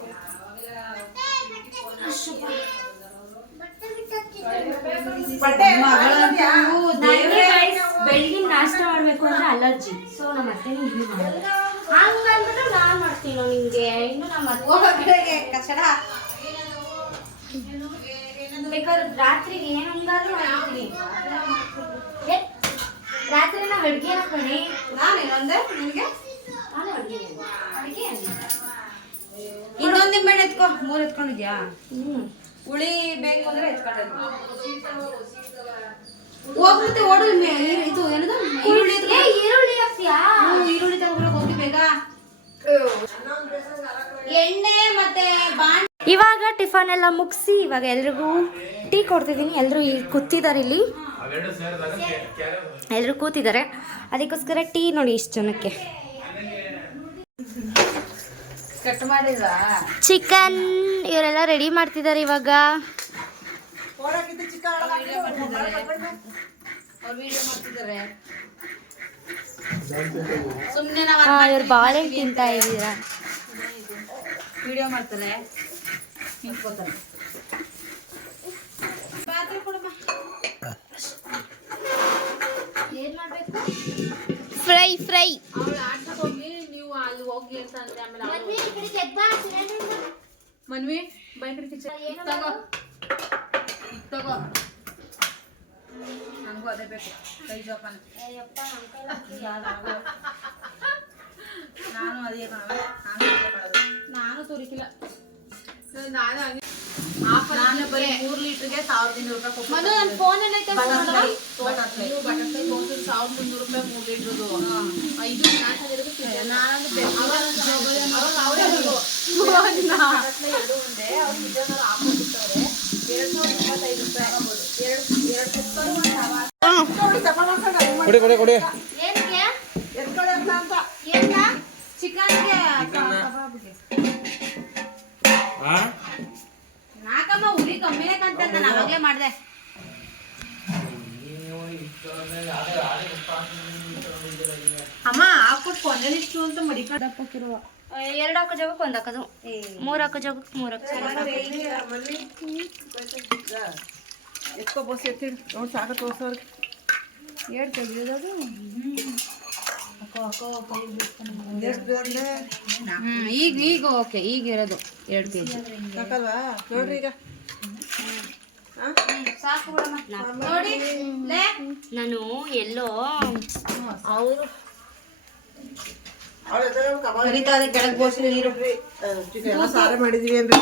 ಬೆಳಿಗ್ಗೆ ನಾಷ್ಟ ಮಾಡ್ಬೇಕು ಅಂದ್ರೆ ಅಲರ್ಜಿ, ಸೊ ನಮ್ಮ ಅತ್ತೆ ಹಂಗಂದ್ಬಿಟ್ಟು ನಾನ್ ಮಾಡ್ತೀನೋ ನಿಂಗೆ. ಇನ್ನು ನಮ್ಮ ಕಚಡ ಬೇಕಾದ್ರೆ ರಾತ್ರಿಗೆ ಏನಂಗಾದ್ರೂ ಮಾಡ್ತೀನಿ. ರಾತ್ರಿ ನಾವು ಅಡ್ಗೆನ ಕಣೆ. ನಾನೇನೊಂದೆ ನಿನ್ಗೆ ನಾನು ಅಡ್ಗೆ ಇನ್ನೊಂದು ನಿಂಬೆಣ್ಣೆ ಎತ್ಕೊ. 3 ಎತ್ಕೊಂಡಿದ್ಯಾ? ಹ್ಮ್, ಹುಳಿ ಬೇಕು ಅಂದ್ರೆ ಎತ್ಕೊಂಡೆ ಹೋಗ್ಬಿಡುತ್ತೆ. ಓಡು ಇದು ಏನದು ಈರುಳ್ಳಿ ಈರುಳ್ಳಿ ಹಾಕ್ತೀಯಾ? ಈರುಳ್ಳಿ ತಗೊಂಡ್ರೆ ಹೋಗಿ ಬೇಗ. ಎಣ್ಣೆ ಮತ್ತೆ ಬಾಣ್. ಇವಾಗ ಟಿಫನ್ ಎಲ್ಲ ಮುಗಿಸಿ ಇವಾಗ ಎಲ್ರಿಗೂ ಟೀ ಕೊಡ್ತಿದ್ದೀನಿ. ಎಲ್ಲರೂ ಕೂತಿದ್ದಾರೆ ಇಲ್ಲಿ, ಎಲ್ಲರೂ ಕೂತಿದ್ದಾರೆ. ಅದಕ್ಕೋಸ್ಕರ ಟೀ ನೋಡಿ ಇಷ್ಟು ಜನಕ್ಕೆ. ಕಟ್ ಮಾಡಿದ್ರ ಚಿಕನ್ ಇವರೆಲ್ಲ ರೆಡಿ ಮಾಡ್ತಿದ್ದಾರೆ ಇವಾಗ. ಸುಮ್ನೆ ಇವ್ರು ಬಾಳೆಹಣ್ಣು ತಿಂತಾ ಇದ್ದೀರಾ? ವಿಡಿಯೋ ಮಾಡ್ತಾರೆ, ನಿಂತ್ಕೋತಾರೆ. Fry fry. ಅವಳು ಆಡ್ಸಕ್ ಹೋಗಿ ನೀವು ಅಲ್ಲಿ ಹೋಗಿ ಅಂತ ಅಂದ್ರೆ ಆಮೇಲೆ ಮನ್ವಿ ಬೈಕ್ರಿ ಕಿಚನ್ ತಗೋ. ನನಗೂ ಅದೇ ಬೇಕು, ಕೈ ಜೋಪಾನ. ನಾನು ಅದೇ ನಾನು ತೋರಿಕಿಲ್ಲ. ನಾನು ಬರೀ 3 ಲೀಟರ್ಗೆ 1200 ರೂಪಾಯಿ. ನನ್ನ ಫೋನ್ ಎಲ್ಲ ಐತೆ. ಬಟಾಟ್ಕಾಯಿ 1300 ರೂಪಾಯಿ 3 ಲೀಟರ್ದು. ಇದು ಕೊಡಿ ಕೊಡಿ. ಚಿಕನ್ಗೆ ನಾಕಮ್ಮ ಉರಿ ಕಮ್ಮಿನೇ ಕಂತ ನಾನು ಅವಾಗಲೇ ಮಾಡಿದೆ. ಅಮ್ಮ ಹಾಕ್ಬಿಟ್ಟು ಕೊಂದಲಿಷ್ಟು ಅಂತ ಮಡಿಕೊಂಡಪ್ಪಿರುವ 2 ಹಾಕೋ ಜಾಗಕ್ಕೆ 1 ಹಾಕೋದು, 3 ಹಾಕೋ ಜಾಗಕ್ಕೆ 3 ಹಾಕೋದು. ಎತ್ಕೋ ಬಸ್ ಎತ್ತಿಡು ನೋಡಿ ಸಾಕು ತೋರ್ಸೋರ್ಗೆ 2 ತೆಗಿಯೋದು. ಈಗ ಓಕೆ, ಈಗ ಇರೋದು 2 kg ಸಾಕಲ್ವಾ? ನೋಡ್ರಿ ಈಗ ಸಾಕು ನೋಡಿ. ನಾನು ಎಲ್ಲೋ ಅವರು ಕರಿತಾದ ಕೆಳಗೆ ಬೋಸಿ ನೀರು ಸಾರ ಮಾಡಿದೀವಿ ಅಂದ್ರೆ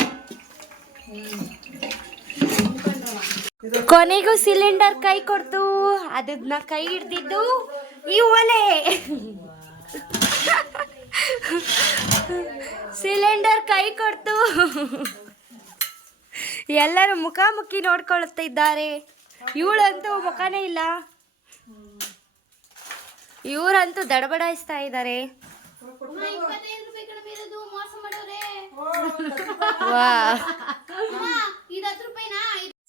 ಕೊನೆಗೂ ಸಿಲಿಂಡರ್ ಕೈ ಕೊಡ್ತು. ಅದನ್ನ ಕೈ ಹಿಡ್ದಿದ್ದು ಈ ಒಲೆ. ಸಿಲಿಂಡರ್ ಕೈ ಕೊಡ್ತು. ಎಲ್ಲರೂ ಮುಖಾಮುಖಿ ನೋಡ್ಕೊಳ್ಳುತ್ತಿದ್ದಾರೆ. ಇವಳಂತೂ ಮುಖನೇ ಇಲ್ಲ. ಇವರಂತೂ ದಡಬಡಾಯಿಸ್ತಾ ಇದ್ದಾರೆ.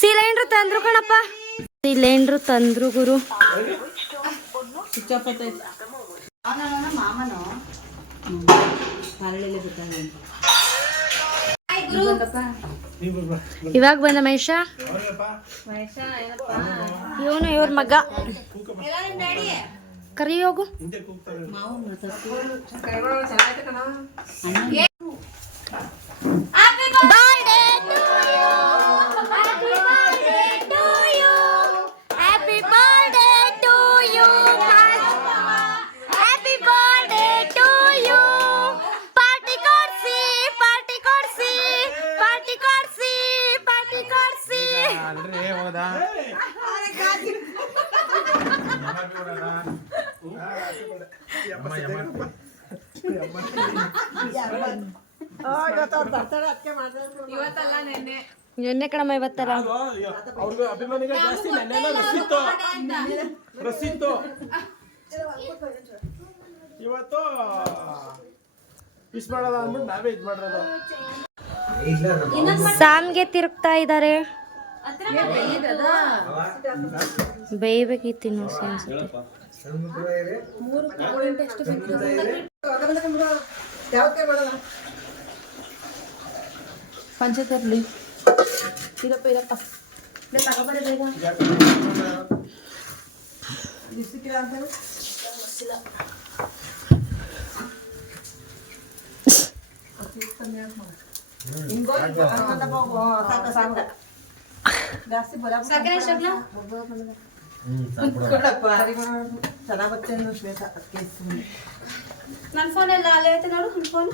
ಸಿಲಿಂಡ್ರು ತಂದ್ರು ಕಣಪ್ಪ. ಸಿಲಿಂಡ್ರು ತಂದ್ರು ಗುರು. ಇವಾಗ ಬಂದ ಮಹೇಶ. ಇವನು ಇವ್ರ ಮಗ. ಕರಿ ಹೋಗು. ನಿನ್ನೆ ಕಣಮ್ಮ ಇವತ್ತಲ್ಲ. ಅವ್ರಿಗೆ ಅಭಿಮಾನಿಗಳು ಜಾಸ್ತಿ. ನೆನ್ನೆಲ್ಲ ರಸಿತ್ತು. ಇವತ್ತು ಇಸ್ ಮಾಡೋದ ಅಂದ್ಬಿಟ್ಟು ನಾವೇ ಇದು ಮಾಡಿರೋದು. ಸಾಮ್ಗೆ ತಿರುಗ್ತಾ ಇದ್ದಾರೆ. ಬೇಯಬೇಕಿತ್ತು ಇನ್ನು ಅನ್ಸುತ್ತೆ. ಪಂಚತರ್ಲಿ ಇರಪ್ಪ ಇರಪ್ಪ. ನನ್ನ ಫೋನ್ ಎಲ್ಲ ಅಲ್ಲೇ ಐತೆ ನೋಡು. ನನ್ನ ಫೋನ್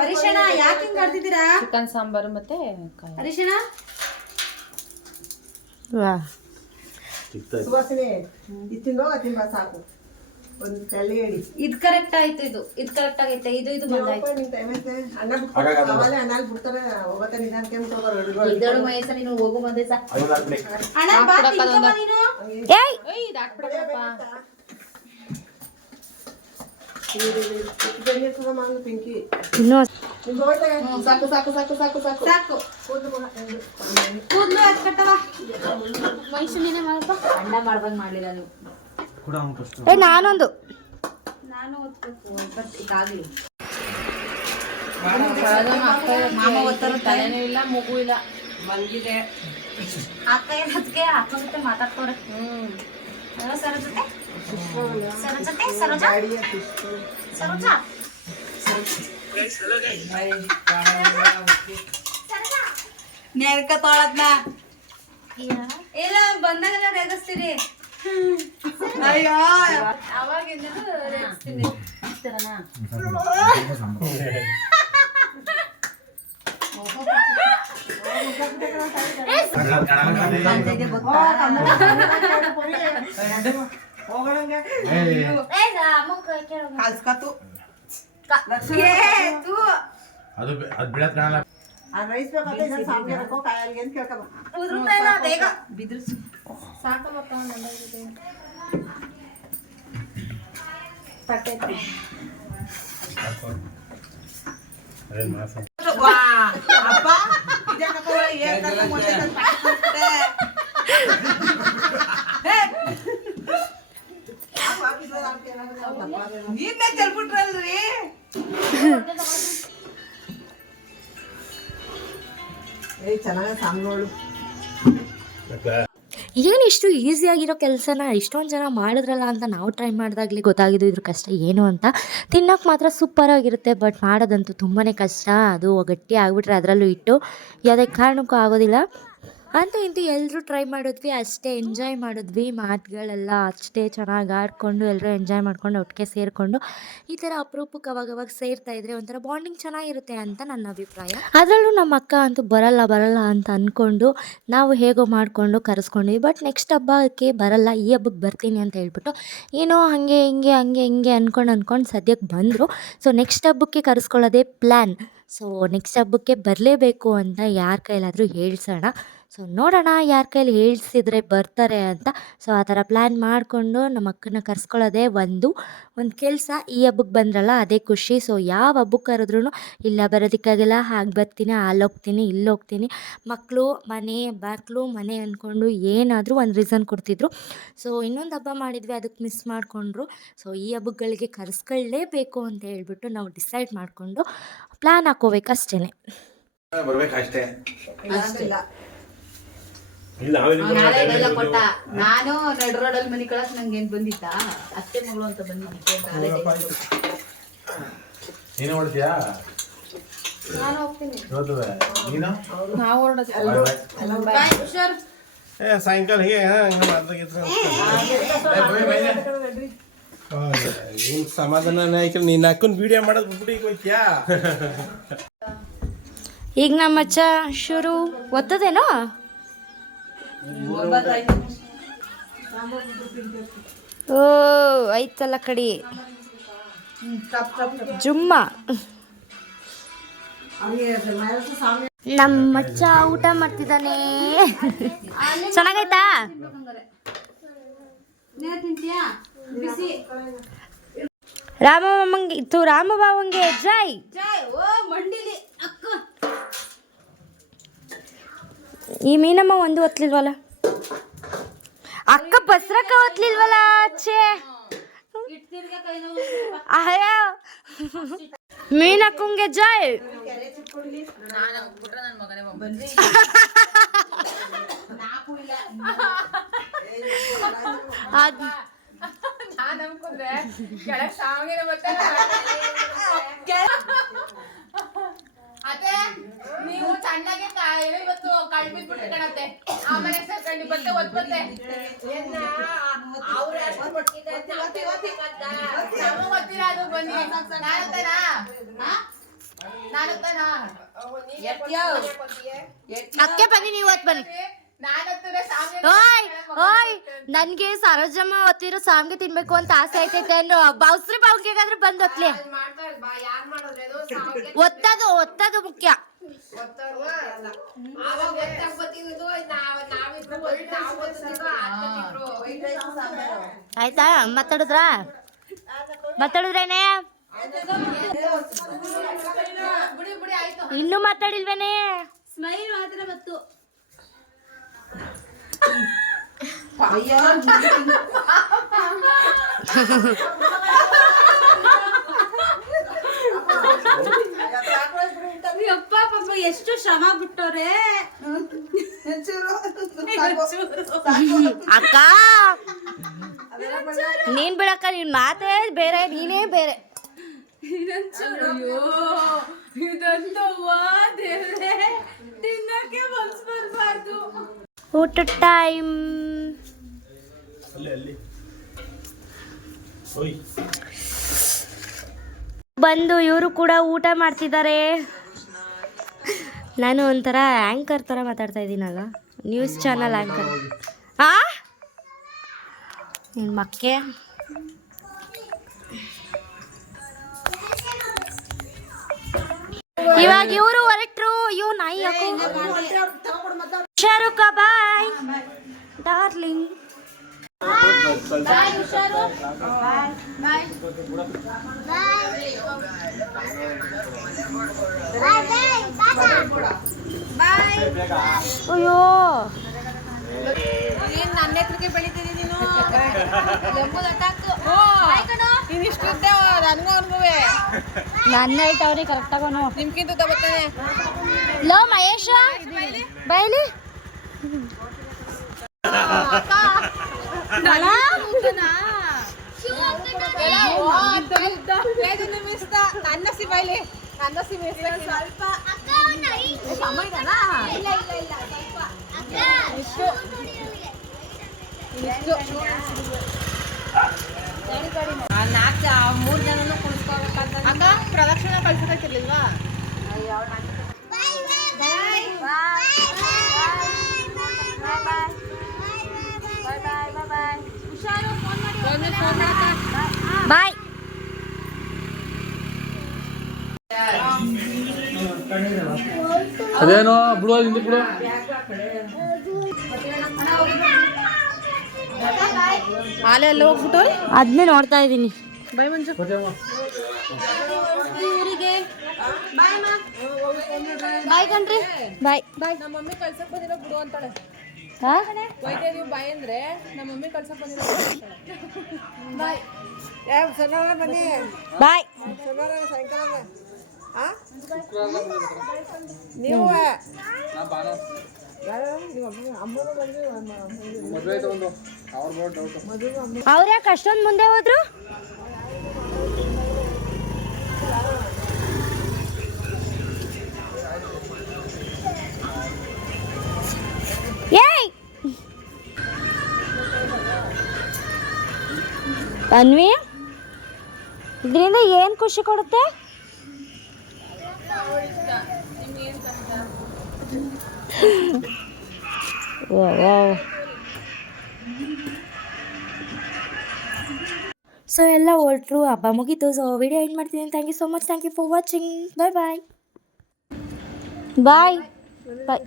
ಹರೀಶಣ್ಣ ಯಾಕೆ ಹಿಂಗ್ ಮಾಡ್ತಿದ್ದೀರಾ? ಚಿಕನ್ ಸಾಂಬಾರು ಮತ್ತೆ ಹರೀಶಣ್ಣ ಸಾಕು. ಒಂದು ತಳ್ಳಿ ಹೇಳಿ. ಇದು ಕರೆಕ್ಟ್ ಆಯ್ತು. ಇದು ಕರೆಕ್ಟ್ ಆಗೈತೆ. ಇದು ಬಂದಾಯ್ತು. ಅನ್ನ ಬಿಡ್ತಾರೆ ಹೋಗತ್ತೆ ನಿಧಾನಕ್ಕೆ ನೀನು ಹೋಗು ಬಂದೆ ಸಾ. ಪಿಂಕಿ ಸಾಕು ಸಾಕು ಸಾಕು ಸಾಕು ಸಾಕು ಸಾಕು. ಕೂದಲು ಕಟ್ಟವ ಮೈಸೂರಿನೇ ಮಾಡಪ್ಪ. ಅಂಡ ಮಾಡ್ದಂಗೆ ಮಾಡಲಿಲ್ಲ ನೀವು. ನಾನೊಂದು ನಾನು ಇದಾಗಲಿ. ಮಾಮ ಓದ್ತಾರ. ತಲೆನೂ ಇಲ್ಲ ಮೂಗು ಇಲ್ಲ. ಮಲಗಿದೆ. ಅಕ್ಕ ಏನಕ್ಕೆ ಅಕ್ಕ ಜೊತೆ ಮಾತಾಡ್ತವ್ರೆ. ಸರ ಜೊತೆ ಸರೋಜಾ ನೇರ್ಕ ತೊಳದ್ನ ಇಲ್ಲ ಬಂದಾಗೆಲ್ಲ ರೇಗಿಸ್ತೀರಿ. ಅಯ್ಯೋ ಅವಾಗಿಂದ ರೇಗಿಸ್ತೀನಿ. ಕಲ್ಸ್ಕತ್ತು ಅದು ಬಿಡತ್ ಕಾಣಲ್ಲ. ರೈಸ್ ಬೇಕಾದ್ರೆ ಸಾಂಬಾರ್ ಹಾಕೋ ಕಾಯಲ್ಗೆ ಅಂತ ಕೇಳ್ಕೊ ಬೇಗ ಬಿದ್ರಿಸಿ ಸಾಕಪ್ಪ. ಅಪ್ಪ ನೀರ್ನೇ ಚೆಲ್ಬಿಟ್ರಲ್ರಿ. ಚೆನ್ನಾಗ ಸಾಂಬ್ರೋಳು. ಏನು ಇಷ್ಟು ಈಸಿಯಾಗಿರೋ ಕೆಲಸನ ಇಷ್ಟೊಂದು ಜನ ಮಾಡಿದ್ರಲ್ಲ ಅಂತ ನಾವು ಟ್ರೈ ಮಾಡಿದಾಗಲೇ ಗೊತ್ತಾಗಿದ್ದು ಇದ್ರ ಕಷ್ಟ ಏನು ಅಂತ. ತಿನ್ನೋಕೆ ಮಾತ್ರ ಸೂಪರಾಗಿರುತ್ತೆ, ಬಟ್ ಮಾಡೋದಂತೂ ತುಂಬಾ ಕಷ್ಟ. ಅದು ಗಟ್ಟಿ ಆಗಿಬಿಟ್ರೆ ಅದರಲ್ಲೂ ಇಟ್ಟು ಯಾವುದೇ ಕಾರಣಕ್ಕೂ ಆಗೋದಿಲ್ಲ. ಅಂತೂ ಇಂತೂ ಎಲ್ಲರೂ ಟ್ರೈ ಮಾಡಿದ್ವಿ, ಅಷ್ಟೇ ಎಂಜಾಯ್ ಮಾಡಿದ್ವಿ. ಮಾತುಗಳೆಲ್ಲ ಅಷ್ಟೇ ಚೆನ್ನಾಗಿ ಆಡಿಕೊಂಡು ಎಲ್ಲರೂ ಎಂಜಾಯ್ ಮಾಡ್ಕೊಂಡು ಒಟ್ಟಿಗೆ ಸೇರಿಕೊಂಡು ಈ ಥರ ಅಪರೂಪಕ್ಕೆ ಅವಾಗವಾಗ ಸೇರ್ತಾ ಇದ್ರೆ ಒಂಥರ ಬಾಂಡಿಂಗ್ ಚೆನ್ನಾಗಿರುತ್ತೆ ಅಂತ ನನ್ನ ಅಭಿಪ್ರಾಯ. ಅದರಲ್ಲೂ ನಮ್ಮ ಅಕ್ಕ ಅಂತೂ ಬರಲ್ಲ ಅಂತ ಅಂದ್ಕೊಂಡು ನಾವು ಹೇಗೋ ಮಾಡಿಕೊಂಡು ಕರೆಸ್ಕೊಂಡ್ವಿ. ಬಟ್ ನೆಕ್ಸ್ಟ್ ಹಬ್ಬಕ್ಕೆ ಬರಲ್ಲ, ಈ ಹಬ್ಬಕ್ಕೆ ಬರ್ತೀನಿ ಅಂತ ಹೇಳ್ಬಿಟ್ಟು ಏನೋ ಹಾಗೆ ಹಿಂಗೆ ಅಂದ್ಕೊಂಡು ಸದ್ಯಕ್ಕೆ ಬಂದರು. ಸೊ ನೆಕ್ಸ್ಟ್ ಹಬ್ಬಕ್ಕೆ ಕರೆಸ್ಕೊಳ್ಳೋದೇ ಪ್ಲ್ಯಾನ್. ಸೊ ನೆಕ್ಸ್ಟ್ ಹಬ್ಬಕ್ಕೆ ಬರಲೇಬೇಕು ಅಂತ ಯಾರ ಕೈಲಾದರೂ ಹೇಳ್ಸೋಣ. ಸೊ ನೋಡೋಣ ಯಾರ ಕೈಲಿ ಹೇಳ್ಸಿದ್ರೆ ಬರ್ತಾರೆ ಅಂತ. ಸೊ ಆ ಥರ ಪ್ಲ್ಯಾನ್ ಮಾಡಿಕೊಂಡು ನಮ್ಮ ಅಕ್ಕನ ಕರ್ಸ್ಕೊಳ್ಳೋದೇ ಒಂದು ಕೆಲಸ. ಈ ಹಬ್ಬಕ್ಕೆ ಬಂದ್ರಲ್ಲ ಅದೇ ಖುಷಿ. ಸೊ ಯಾವ ಹಬ್ಬಕ್ಕೆ ಕರೆದ್ರೂ ಇಲ್ಲ ಬರೋದಕ್ಕಾಗಲ್ಲ, ಹಾಗೆ ಬರ್ತೀನಿ, ಅಲ್ಲೋಗ್ತೀನಿ, ಇಲ್ಲೋಗ್ತೀನಿ, ಮಕ್ಕಳು ಮನೆ ಅಂದ್ಕೊಂಡು ಏನಾದರೂ ಒಂದು ರೀಸನ್ ಕೊಡ್ತಿದ್ರು. ಸೊ ಇನ್ನೊಂದು ಹಬ್ಬ ಮಾಡಿದ್ವಿ, ಅದಕ್ಕೆ ಮಿಸ್ ಮಾಡಿಕೊಂಡ್ರು. ಸೊ ಈ ಹಬ್ಬಗಳಿಗೆ ಕರೆಸ್ಕೊಳ್ಳೇಬೇಕು ಅಂತ ಹೇಳ್ಬಿಟ್ಟು ನಾವು ಡಿಸೈಡ್ ಮಾಡಿಕೊಂಡು ಪ್ಲ್ಯಾನ್ ಹಾಕೋಬೇಕು ಅಷ್ಟೇ. ಬರ್ಬೇಕಷ್ಟೇ. ಇಲ್ಲ ನಾಳೆಲ್ಲ ಕೊಟ್ಟ. ನಾನು ನಡ್ ರೋಡಲ್ಲಿ ಮನಿ ಕಳಕ್ ನಂಗೆ ಏನ್ ಬಂದಿತ್ತ, ಅತ್ತೆ ಮಗಳು ಅಂತ ಬಂದಿದ್ದಕ್ಕೆ ನೀನು ಹೊಡ್ತೀಯಾ? ನಾನು ಹೋಗ್ತೀನಿ. ಇವತ್ತು ನೀನು ನಾವು ಸಾಯಂಕಾಲ ಹೀಗೆ ಸಮಾಧಾನ ಆಯ್ತು. ನೀನ್ ಹಾಕೊಂಡು ವಿಡಿಯೋ ಮಾಡೋದು ಬಿಟ್ಟು ಈಗ ಹೋಯ್ತಿಯಾ? ಈಗ ನಮ್ಮ ಮಚ್ಚ ಶುರು ಒತ್ತದೇನೋ. ಓ ಐತಲ್ಲ ಕಡಿ ಜುಮ್ಮ. ನಮ್ಮ ಮಚ್ಚ ಊಟ ಮಾಡ್ತಿದ್ದಾನೆ. ಚೆನ್ನಾಗೈತಾ? ರಾಮಭಾವಂಗೆ ಜೈ. ಈ ಮೀನಮ್ಮ ಒಂದು ಒತ್ಲಿಲ್ವಲ್ಲ, ಅಕ್ಕ ಬಸ್ರಕ್ಕ ಒತ್ಲಿಲ್ವಲ್ಲ. ಛೇ ಅಯ್ಯೋ, ಮೀನಕ್ಕಂಗೆ ಜೈ. ಅದೇ ನೀವು ಚೆನ್ನಾಗಿ ಇವತ್ತು ಕಳ್ಬಿಟ್ಬಿಟ್ರೆ ಕಣತ್ತೆ, ಆಮೇಲೆ ಸರ್ಕಂಡಿ ಬತ್ತೆ ಒತ್ಬತ್ತೆ ಗೊತ್ತಿಲ್ಲ. ಅದು ಬನ್ನಿ ನಾನತ್ತನಾ ಅಕ್ಕೆ ಬನ್ನಿ, ನೀವು ಒತ್ ಬನ್ನಿ. ಓಯ್ ಓಯ್, ನನ್ಗೆ ಸರೋಜಮ್ಮ ಒತ್ತಿರೋ ಸಾಂಗ್ಗೆ ತಿನ್ಬೇಕು ಅಂತ ಆಸೆ ಐತೈತೆ ಅಂದ್ರೆ ಬೌಸ್ರಿ ಬಾವ್ಗೆಗಾದ್ರೂ ಬಂದು ಒತ್ಲಿ. ಒತ್ತದು ಮುಖ್ಯ. ಆಯ್ತಾ? ಮಾತಾಡಿದ್ರೇನೆ? ಇನ್ನೂ ಮಾತಾಡಿಲ್ವೇನೆ? ಸ್ಮೈಲ್ ಮಾತ್ರ ಬತ್ತು. ಅಪ್ಪ ಪಾಪ ಎಷ್ಟು ಶ್ರಮ ಬಿಟ್ಟವ್ರೆ ಅಕ್ಕ. ನೀನ್ ಬಿಡಕ್ಕ, ನೀನ್ ಮಾತೇ ಬೇರೆ, ನೀನೇ ಬೇರೆ. ಇದಂತೂ ದೇವ್ರೆ, ತಿನ್ನಕ್ಕೆ ಮನ್ಸು ಬರ್ಬಾರ್ದು. ಊಟ ಟೈಮ್. ಬಂದು ಇವರು ಕೂಡ ಊಟ ಮಾಡ್ತಿದ್ದಾರೆ. ನಾನು ಒಂಥರ ಆ್ಯಂಕರ್ ಥರ ಮಾತಾಡ್ತಾ ಇದ್ದೀನಲ್ಲ, ನ್ಯೂಸ್ ಚಾನಲ್ ಆ್ಯಂಕರ್. ನಿಮ್ಮ ಮಕ್ಕೆ ಇವಾಗ ಇವರು ಹೊರಟ್ರು. ಇವ್ ನಾಯಿ ಯಾಕೋ. ಶಾರುಖ ಬಾಯ್ ಡಾರ್ಲಿಂಗ್. ಅಯ್ಯೋ, ನನ್ನ ಹೆಸರಿಗೆ ಬೆಳಿತೀನಿ ನೀನು. ನನ್ನ ಐಟ್ ಅವ್ರಿಗೆ ಕರೆಕ್ಟಾಗನು ನಿಮ್ಗಿಂತ ಬರ್ತೇನೆ. ಲೋ ಮಹೇಶ ಬೈಲಿ. ನನ್ನ ಸಿಬೈಲಿ ನನ್ನ ಸಿಬೈ ಸ್ವಲ್ಪ ಮೂರು ಜನನು ಕುಣಿಸ್ಕೋಬೇಕಂತ ಅಕ್ಕ ಪ್ರದಕ್ಷಿಣೆ ಕಳ್ಸೋದಕ್ಕಿರ್ಲಿಲ್ವಾ? ಬಾಯ್. ಅದೇನೋ ಬಿಡು ಹಿಂದೆ ಬಿಡು. ಆಲೆ ಎಲ್ಲ ಹೋಗ್ಬಿಟ್ಟವ್ರಿ. ಅದನ್ನೇ ನೋಡ್ತಾ ಇದ್ದೀನಿ. ಬೈ ಮಂಜು. ಬಾಯ್ ಕಣ್ರಿ. ಬಾಯ್ ಬಾಯ್. ನಮ್ಮ ಮಮ್ಮಿ ಕಳ್ಸಕ್ ಬಂದಿರೋ ಬಿಡು ಅಂತಾಳೆ. ಹಾ ವೈದ್ಯ ನೀವು ಬಾಯ್ ಅಂದ್ರೆ ನಮ್ಮ ಮಮ್ಮಿ ಕಳ್ಸಕ್ ಬಂದಿರೋ ಬಾಯ್. ಸಾಯಂಕಾಲ ನೀವು ಅವ್ರ ಯಾಕೆ ಅಷ್ಟೊಂದು ಮುಂದೆ ಹೋದ್ರು? ಏಯ್ ಅನ್ವಿ, ಇದರಿಂದ ಏನು ಖುಷಿ ಕೊಡುತ್ತೆ? ಸೊ ಎಲ್ಲ ಹೊರಟ್ರು, ಹಬ್ಬ ಮುಗೀತು. ಸೊ ವಿಡಿಯೋ ಎಂಡ್ ಮಾಡ್ತೀನಿ. Thank you so much. Thank you for watching. Bye bye bye bye.